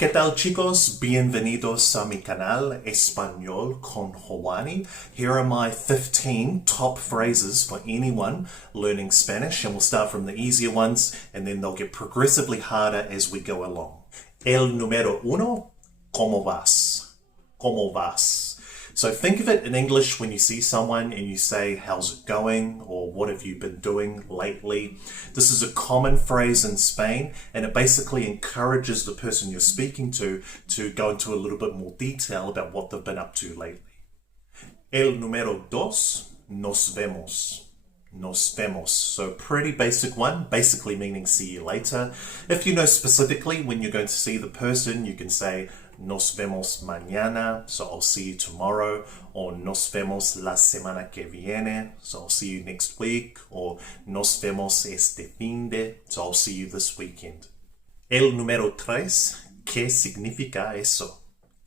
¿Qué tal, chicos? Bienvenidos a mi canal Español con Juani. Here are my 15 top phrases for anyone learning Spanish, and we'll start from the easier ones and then they'll get progressively harder as we go along. El número uno, ¿cómo vas? ¿Cómo vas? So think of it in English when you see someone and you say, how's it going? Or what have you been doing lately? This is a common phrase in Spain, and it basically encourages the person you're speaking to go into a little bit more detail about what they've been up to lately. El número dos, nos vemos. Nos vemos. So pretty basic one, basically meaning see you later. If you know specifically when you're going to see the person, you can say, nos vemos mañana, so I'll see you tomorrow, or nos vemos la semana que viene, so I'll see you next week, or nos vemos este finde, so I'll see you this weekend. El número tres, ¿qué significa eso?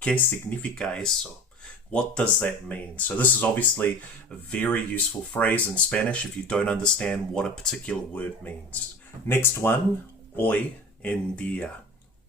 ¿Qué significa eso? What does that mean? So this is obviously a very useful phrase in Spanish if you don't understand what a particular word means. Next one, hoy en día.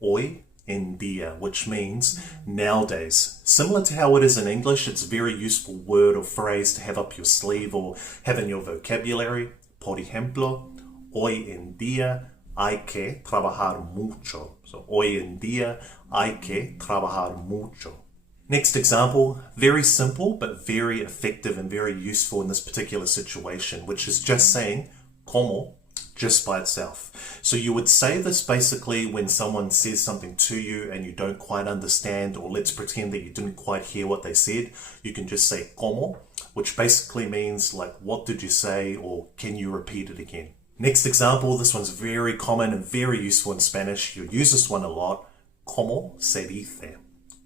Hoy en día, which means nowadays. Similar to how it is in English, it's a very useful word or phrase to have up your sleeve or have in your vocabulary. Por ejemplo, hoy en día hay que trabajar mucho. So hoy en día hay que trabajar mucho. Next example, very simple but very effective and very useful in this particular situation, which is just saying como just by itself. So you would say this basically when someone says something to you and you don't quite understand, or let's pretend that you didn't quite hear what they said. You can just say como, which basically means like, what did you say, or can you repeat it again? Next example, this one's very common and very useful in Spanish. You'll use this one a lot. Como se dice?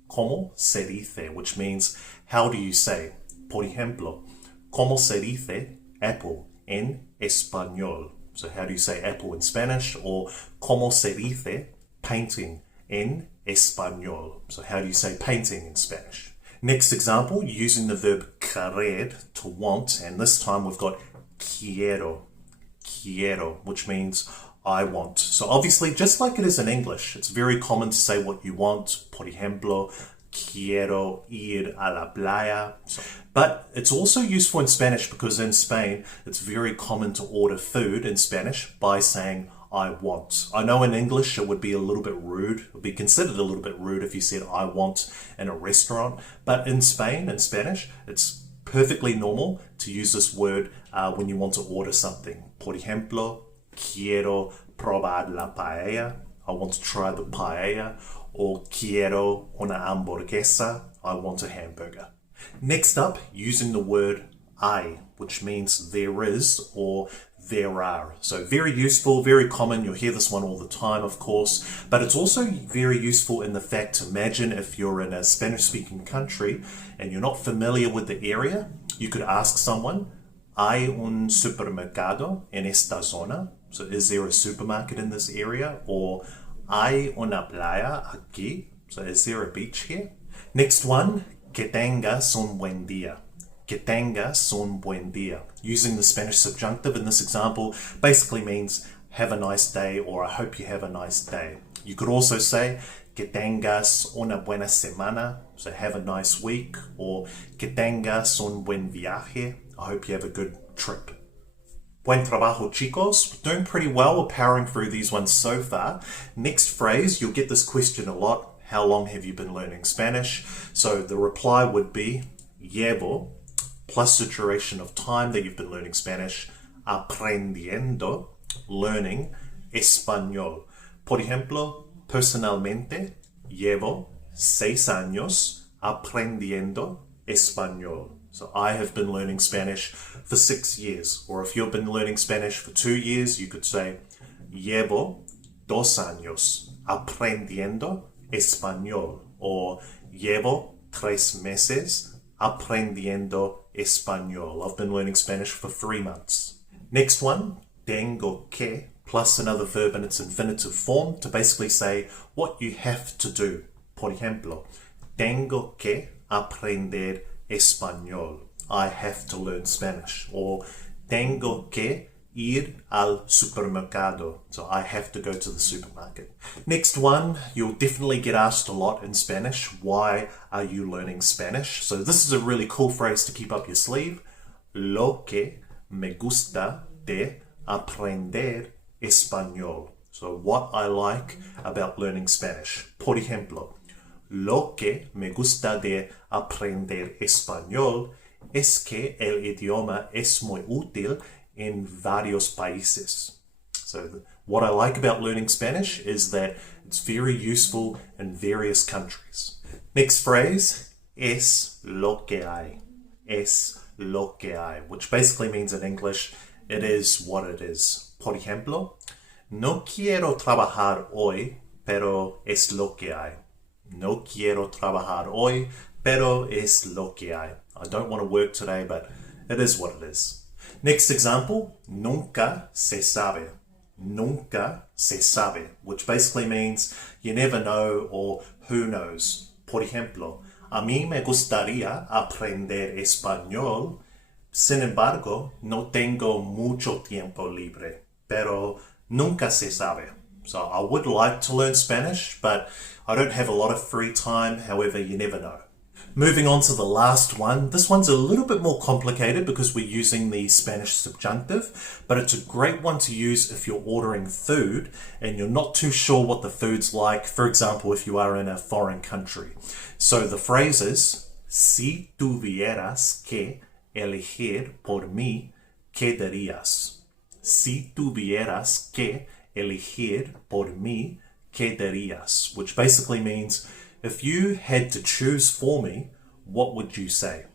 Como se dice, which means how do you say? Por ejemplo, como se dice apple en español? So how do you say apple in Spanish? Or como se dice painting en español? So how do you say painting in Spanish? Next example, using the verb querer, to want, and this time we've got quiero, quiero, which means I want. So obviously, just like it is in English, it's very common to say what you want. Por ejemplo, quiero ir a la playa. But it's also useful in Spanish because in Spain, it's very common to order food in Spanish by saying, I want. I know in English it would be a little bit rude. It would be considered a little bit rude if you said I want in a restaurant. But in Spain, in Spanish, it's perfectly normal to use this word when you want to order something. Por ejemplo, quiero probar la paella. I want to try the paella. Or quiero una hamburguesa. I want a hamburger. Next up, using the word hay, which means there is or there are. So very useful, very common. You'll hear this one all the time, of course. But it's also very useful in the fact, imagine if you're in a Spanish-speaking country and you're not familiar with the area, you could ask someone, ¿hay un supermercado en esta zona? So is there a supermarket in this area? Or ¿hay una playa aquí? So is there a beach here? Next one, que tengas un buen día. Que tengas un buen día. Using the Spanish subjunctive in this example basically means have a nice day, or I hope you have a nice day. You could also say que tengas una buena semana, so have a nice week, or que tengas un buen viaje. I hope you have a good trip. Buen trabajo, chicos. We're doing pretty well. We're powering through these ones so far. Next phrase, you'll get this question a lot. How long have you been learning Spanish? So the reply would be llevo plus the duration of time that you've been learning Spanish, aprendiendo, learning español. Por ejemplo, personalmente llevo 6 años aprendiendo español. So I have been learning Spanish for 6 years. Or if you've been learning Spanish for 2 years, you could say llevo 2 años aprendiendo español. Or llevo 3 meses aprendiendo español. I've been learning Spanish for 3 months. Next one, tengo que, plus another verb in its infinitive form to basically say what you have to do. Por ejemplo, tengo que aprender español. I have to learn Spanish. Or tengo que Ir al supermercado. So I have to go to the supermarket. Next one, you'll definitely get asked a lot in Spanish. Why are you learning Spanish? So this is a really cool phrase to keep up your sleeve. Lo que me gusta de aprender español. So what I like about learning Spanish. Por ejemplo, lo que me gusta de aprender español es que el idioma es muy útil in varios países. So what I like about learning Spanish is that it's very useful in various countries. Next phrase, es lo que hay. Es lo que hay, which basically means in English, it is what it is. Por ejemplo, no quiero trabajar hoy, pero es lo que hay. No quiero trabajar hoy, pero es lo que hay. I don't want to work today, but it is what it is. Next example, nunca se sabe. Nunca se sabe, which basically means you never know or who knows. Por ejemplo, a mí me gustaría aprender español, sin embargo, no tengo mucho tiempo libre, pero nunca se sabe. So I would like to learn Spanish, but I don't have a lot of free time, however, you never know. Moving on to the last one. This one's a little bit more complicated because we're using the Spanish subjunctive, but it's a great one to use if you're ordering food and you're not too sure what the food's like. For example, if you are in a foreign country. So the phrase is, si tuvieras que elegir por mí, ¿qué dirías? Si tuvieras que elegir por mí, ¿qué dirías? Which basically means, if you had to choose for me, what would you say?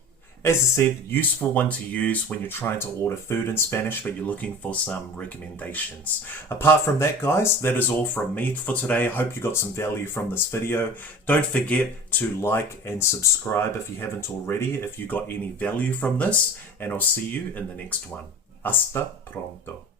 As I said, useful one to use when you're trying to order food in Spanish, but you're looking for some recommendations. Apart from that, guys, that is all from me for today. I hope you got some value from this video. Don't forget to like and subscribe if you haven't already, if you got any value from this, and I'll see you in the next one. Hasta pronto.